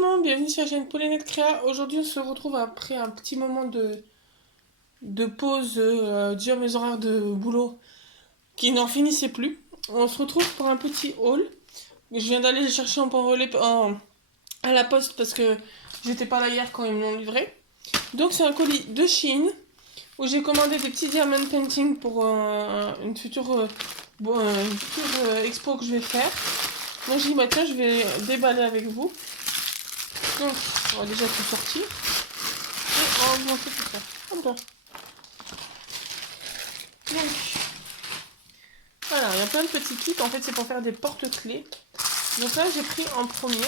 le monde, bienvenue sur la chaîne Paulinette Créa. Aujourd'hui on se retrouve après un petit moment de pause dû à mes horaires de boulot qui n'en finissaient plus. On se retrouve pour un petit haul. Je viens d'aller les chercher à la poste parce que j'étais pas là hier quand ils me l'ont livré. Donc c'est un colis de Chine où j'ai commandé des petits diamond painting pour une future, expo que je vais faire. Donc j'ai dit bah tiens je vais déballer avec vous. Donc, on va déjà tout sortir. Et on va augmenter tout ça. Comme ça. Donc, voilà, il y a plein de petits kits. En fait, c'est pour faire des porte-clés. Donc là, j'ai pris en premier.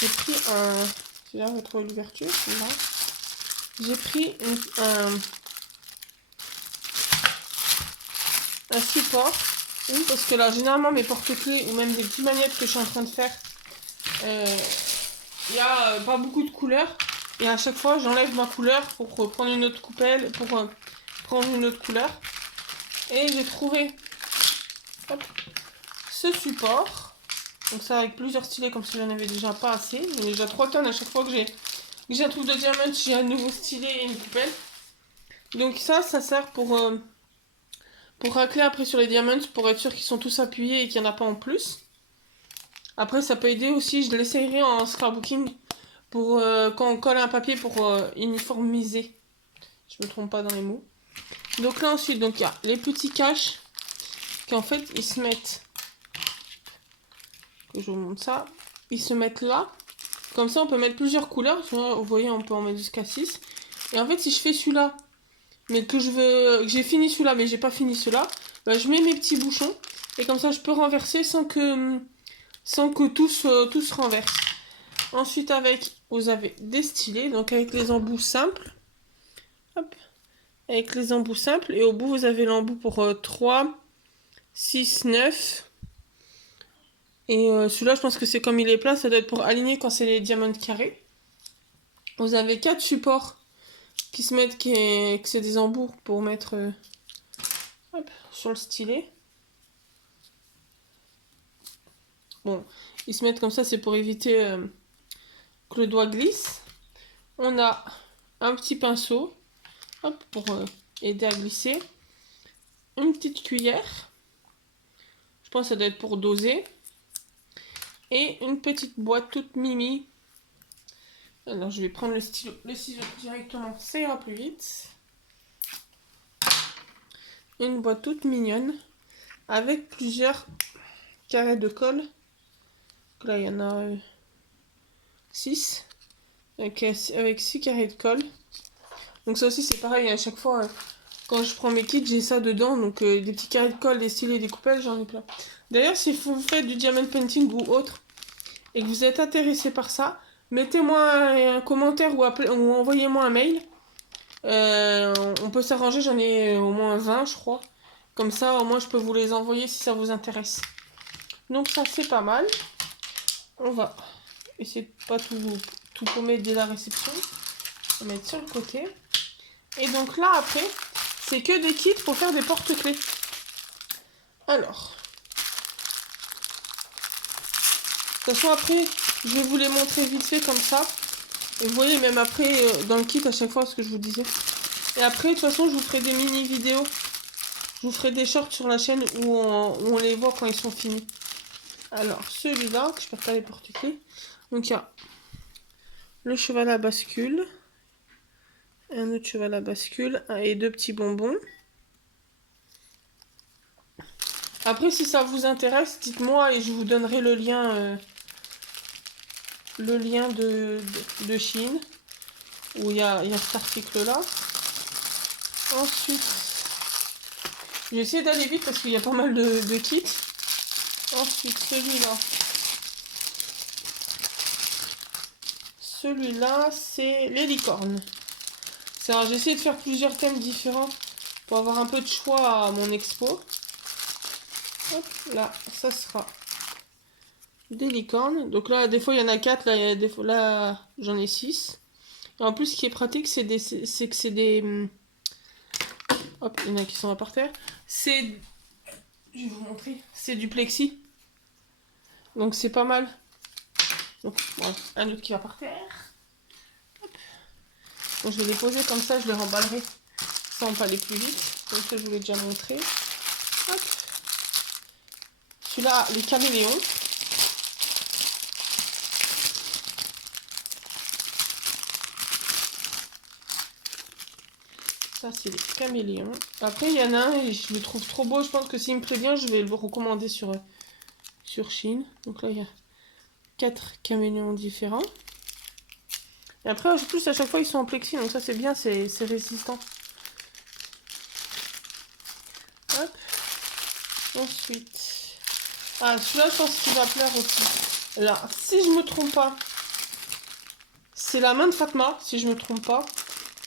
J'ai pris un... J'ai là, retrouver l'ouverture. Là. J'ai pris un support. Oui, parce que là, généralement, mes porte-clés ou même des petites magnettes que je suis en train de faire, il n'y a pas beaucoup de couleurs. Et à chaque fois, j'enlève ma couleur pour prendre une autre coupelle, pour prendre une autre couleur. Et j'ai trouvé ce support. Donc ça avec plusieurs stylets, comme si j'en avais déjà pas assez. J'en ai déjà 3 tonnes à chaque fois que j'ai un truc de diamant, j'ai un nouveau stylet et une coupelle. Donc ça sert pour racler après sur les diamants, pour être sûr qu'ils sont tous appuyés et qu'il n'y en a pas en plus. Après ça peut aider aussi, je l'essayerai en scrapbooking pour quand on colle un papier pour uniformiser. Je me trompe pas dans les mots. Donc là ensuite, donc il y a les petits caches qui en fait ils se mettent, que je vous montre ça, ils se mettent là. Comme ça on peut mettre plusieurs couleurs. Vous voyez on peut en mettre jusqu'à 6. Et en fait si je fais celui-là, mais que j'ai fini celui-là mais j'ai pas fini celui-là, bah, je mets mes petits bouchons. Et comme ça je peux renverser sans que tout se renverse. Ensuite vous avez des stylets, donc avec les embouts simples. Hop. Avec les embouts simples. Et au bout, vous avez l'embout pour 3, 6, 9. Et celui-là, je pense que c'est comme il est plat. Ça doit être pour aligner quand c'est les diamants carrés. Vous avez 4 supports qui se mettent, que c'est des embouts pour mettre sur le stylet. Bon, ils se mettent comme ça, c'est pour éviter que le doigt glisse. On a un petit pinceau pour aider à glisser. Une petite cuillère. Je pense que ça doit être pour doser. Et une petite boîte toute mimi. Alors je vais prendre le ciseau directement, ça ira plus vite. Une boîte toute mignonne avec plusieurs carrés de colle. Donc là il y en a 6 avec 6 carrés de colle. Donc ça aussi c'est pareil, à chaque fois quand je prends mes kits j'ai ça dedans. Donc des petits carrés de colle, des stylets, des coupelles, j'en ai plein. D'ailleurs si vous faites du diamond painting ou autre et que vous êtes intéressé par ça, mettez-moi un commentaire ou envoyez-moi un mail. On peut s'arranger, j'en ai au moins 20 je crois. Comme ça au moins je peux vous les envoyer si ça vous intéresse. Donc ça c'est pas mal. On va essayer de pas tout paumer dès la réception. On va mettre sur le côté. Et donc là après, c'est que des kits pour faire des porte-clés. Alors. De toute façon après, je vais vous les montrer vite fait comme ça. Et vous voyez même après dans le kit à chaque fois ce que je vous disais. Et après de toute façon je vous ferai des mini vidéos. Je vous ferai des shorts sur la chaîne où on les voit quand ils sont finis. Alors celui-là, que je perds pas les porte-clés. Donc il y a le cheval à bascule. Un autre cheval à bascule. Et 2 petits bonbons. Après si ça vous intéresse, dites-moi et je vous donnerai le lien de Chine. Où il y a cet article-là. Ensuite, j'ai essayé d'aller vite parce qu'il y a pas mal de kits. Ensuite, celui-là. Celui-là, c'est les licornes. J'ai essayé de faire plusieurs thèmes différents pour avoir un peu de choix à mon expo. Hop, là, ça sera des licornes. Donc là, des fois, il y en a 4. Là, des fois, là j'en ai 6. Et en plus, ce qui est pratique, c'est que c'est des... Hop, il y en a qui sont là par terre. Je vais vous montrer. C'est du plexi. Donc c'est pas mal. Donc voilà, un autre qui va par terre. Hop. Donc je vais les poser comme ça, je les remballerai. Ça on peut aller plus vite. Donc ça je vous l'ai déjà montré. Hop. Celui-là, les caméléons. Ça c'est les caméléons. Après il y en a un et je le trouve trop beau. Je pense que s'il me plaît bien, je vais le recommander sur Shein. Donc là il y a 4 caméléons différents. Et après en plus à chaque fois ils sont en plexi. Donc ça c'est bien, c'est résistant. Hop. Ensuite. Ah celui-là je pense qu'il va plaire aussi. Alors si je me trompe pas, c'est la main de Fatma, si je me trompe pas.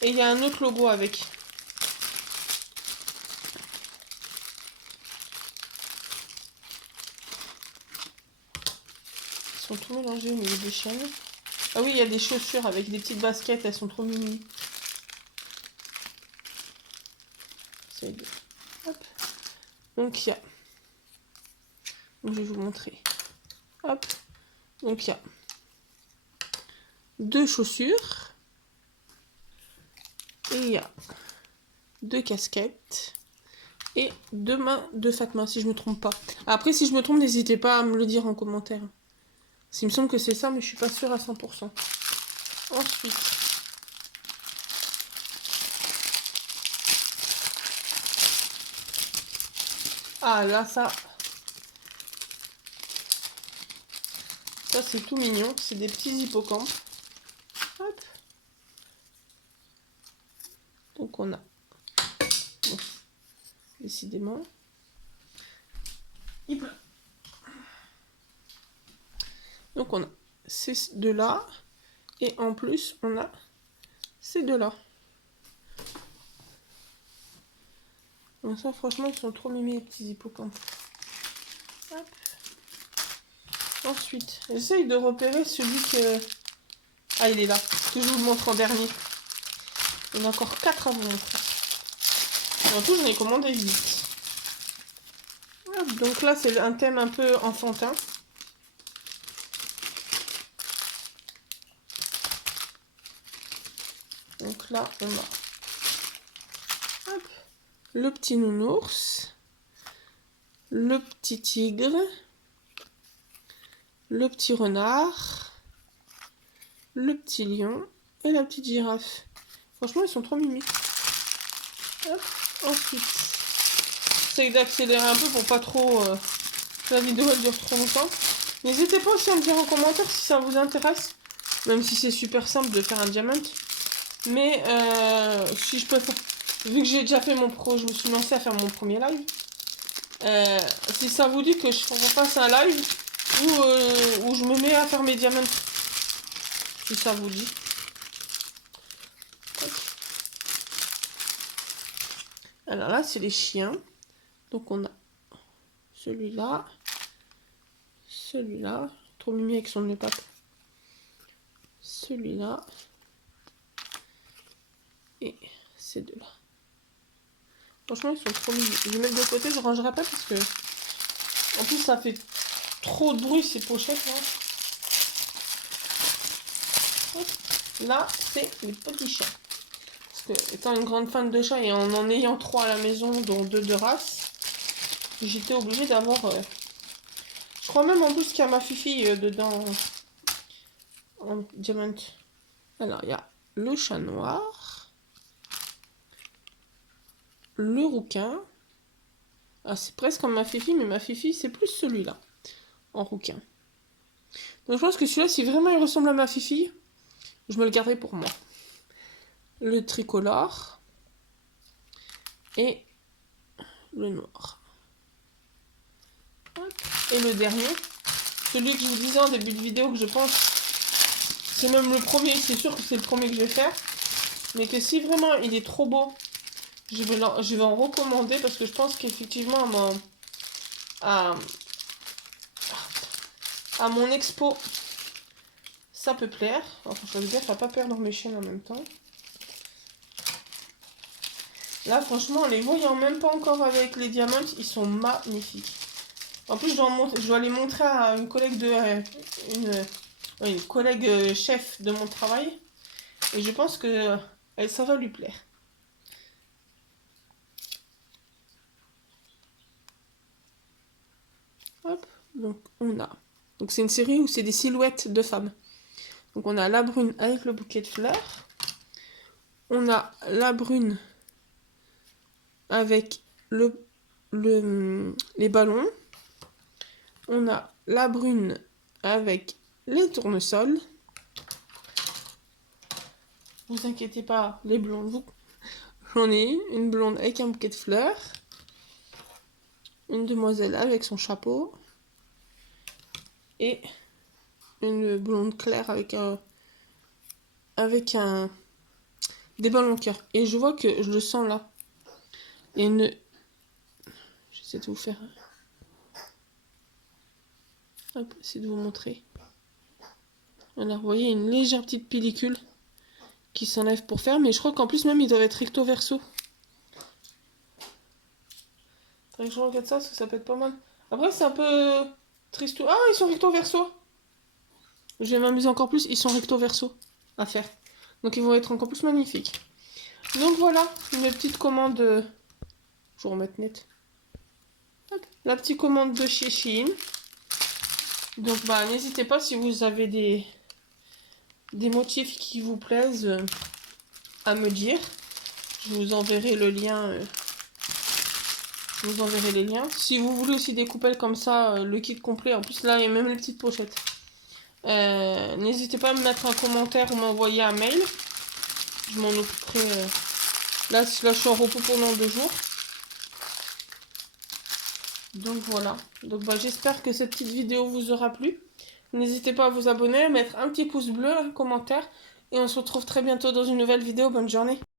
Et il y a un autre logo avec. Ils sont tout mélangés au milieu des chaînes. Ah oui, il y a des chaussures avec des petites baskets, elles sont trop mimi. Hop. Donc il y a. Donc, je vais vous montrer. Hop. Donc il y a 2 chaussures. Et il y a 2 casquettes. Et 2 mains de Fatma, si je me trompe pas. Après, si je me trompe, n'hésitez pas à me le dire en commentaire. Il me semble que c'est ça, mais je suis pas sûre à 100%. Ensuite. Ah là, ça c'est tout mignon. C'est des petits hippocampes. Hop. Donc on a... Bon, décidément. Donc on a ces deux-là. Et en plus, on a ces deux-là. Donc ça, franchement, ils sont trop mimi, les petits hippocampes. Hop. Ensuite, j'essaye de repérer celui que... Ah, il est là. Que je vous le montre en dernier. Il y en a encore 4 à vous montrer. Et en tout, j'en ai commandé 8. Hop. Donc là, c'est un thème un peu enfantin. Donc là, on a hop, le petit nounours, le petit tigre, le petit renard, le petit lion et la petite girafe. Franchement, ils sont trop mimi. Hop. Ensuite, j'essaye d'accélérer un peu pour pas trop... que la vidéo elle dure trop longtemps. N'hésitez pas aussi à me dire en commentaire si ça vous intéresse. Même si c'est super simple de faire un diamant. Mais si je peux faire... Vu que j'ai déjà fait mon pro, je me suis lancée à faire mon premier live. Si ça vous dit que je refasse un live où je me mets à faire mes diamants. Si ça vous dit. Alors là, c'est les chiens. Donc on a celui-là. Celui-là. Trop mimi avec son nœud pape. Celui-là. Et ces deux-là. Franchement, ils sont trop mignons. Je vais mettre de côté, je rangerai pas parce que... En plus, ça fait trop de bruit ces pochettes là. Hop. Là, c'est les petits chats. Parce que, étant une grande fan de chats et en ayant 3 à la maison, dont 2 de race, j'étais obligée d'avoir... Je crois même en plus qu'il y a ma fifi dedans. En diamant. Alors, il y a le chat noir. Le rouquin. Ah, c'est presque comme ma fifi, mais ma fifi, c'est plus celui-là. En rouquin. Donc, je pense que celui-là, si vraiment il ressemble à ma fifi, je me le garderai pour moi. Le tricolore. Et le noir. Et le dernier. Celui que je vous disais en début de vidéo que je pense... C'est même le premier, c'est sûr que c'est le premier que je vais faire. Mais que si vraiment il est trop beau, je vais en recommander parce que je pense qu'effectivement à mon expo, ça peut plaire. Enfin, je veux dire, ça va pas perdre mes chaînes en même temps. Là, franchement, en les voyant même pas encore avec les diamants, ils sont magnifiques. En plus, je dois les montrer à une collègue une collègue chef de mon travail. Et je pense que ça va lui plaire. Hop, donc on a. Donc c'est une série où c'est des silhouettes de femmes. Donc on a la brune avec le bouquet de fleurs. On a la brune avec les ballons. On a la brune avec les tournesols. Vous inquiétez pas, les blondes, j'en ai une blonde avec un bouquet de fleurs. Une demoiselle avec son chapeau. Et une blonde claire avec des ballons cœur. Et je vois que je le sens là. Et j'essaie de vous faire. Hop, essayer de vous montrer. Voilà, vous voyez une légère petite pellicule qui s'enlève pour faire, mais je crois qu'en plus même ils doivent être recto verso. Faudrait que je regarde ça parce que ça peut être pas mal. Après c'est un peu triste. Ah, ils sont recto verso. Je vais m'amuser encore plus, ils sont recto verso à faire. Donc ils vont être encore plus magnifiques. Donc voilà, mes petites commandes. Je vais vous remettre net. Hop, la petite commande de chez Shein. Donc bah n'hésitez pas si vous avez des motifs qui vous plaisent à me dire. Je vous enverrai le lien. Je vous enverrai les liens. Si vous voulez aussi des coupelles comme ça, le kit complet. En plus là il y a même les petites pochettes. N'hésitez pas à me mettre un commentaire ou m'envoyer un mail. Je m'en occuperai. Là je suis en repos pendant 2 jours. Donc voilà. Donc bah, j'espère que cette petite vidéo vous aura plu. N'hésitez pas à vous abonner, à mettre un petit pouce bleu, un commentaire. Et on se retrouve très bientôt dans une nouvelle vidéo. Bonne journée.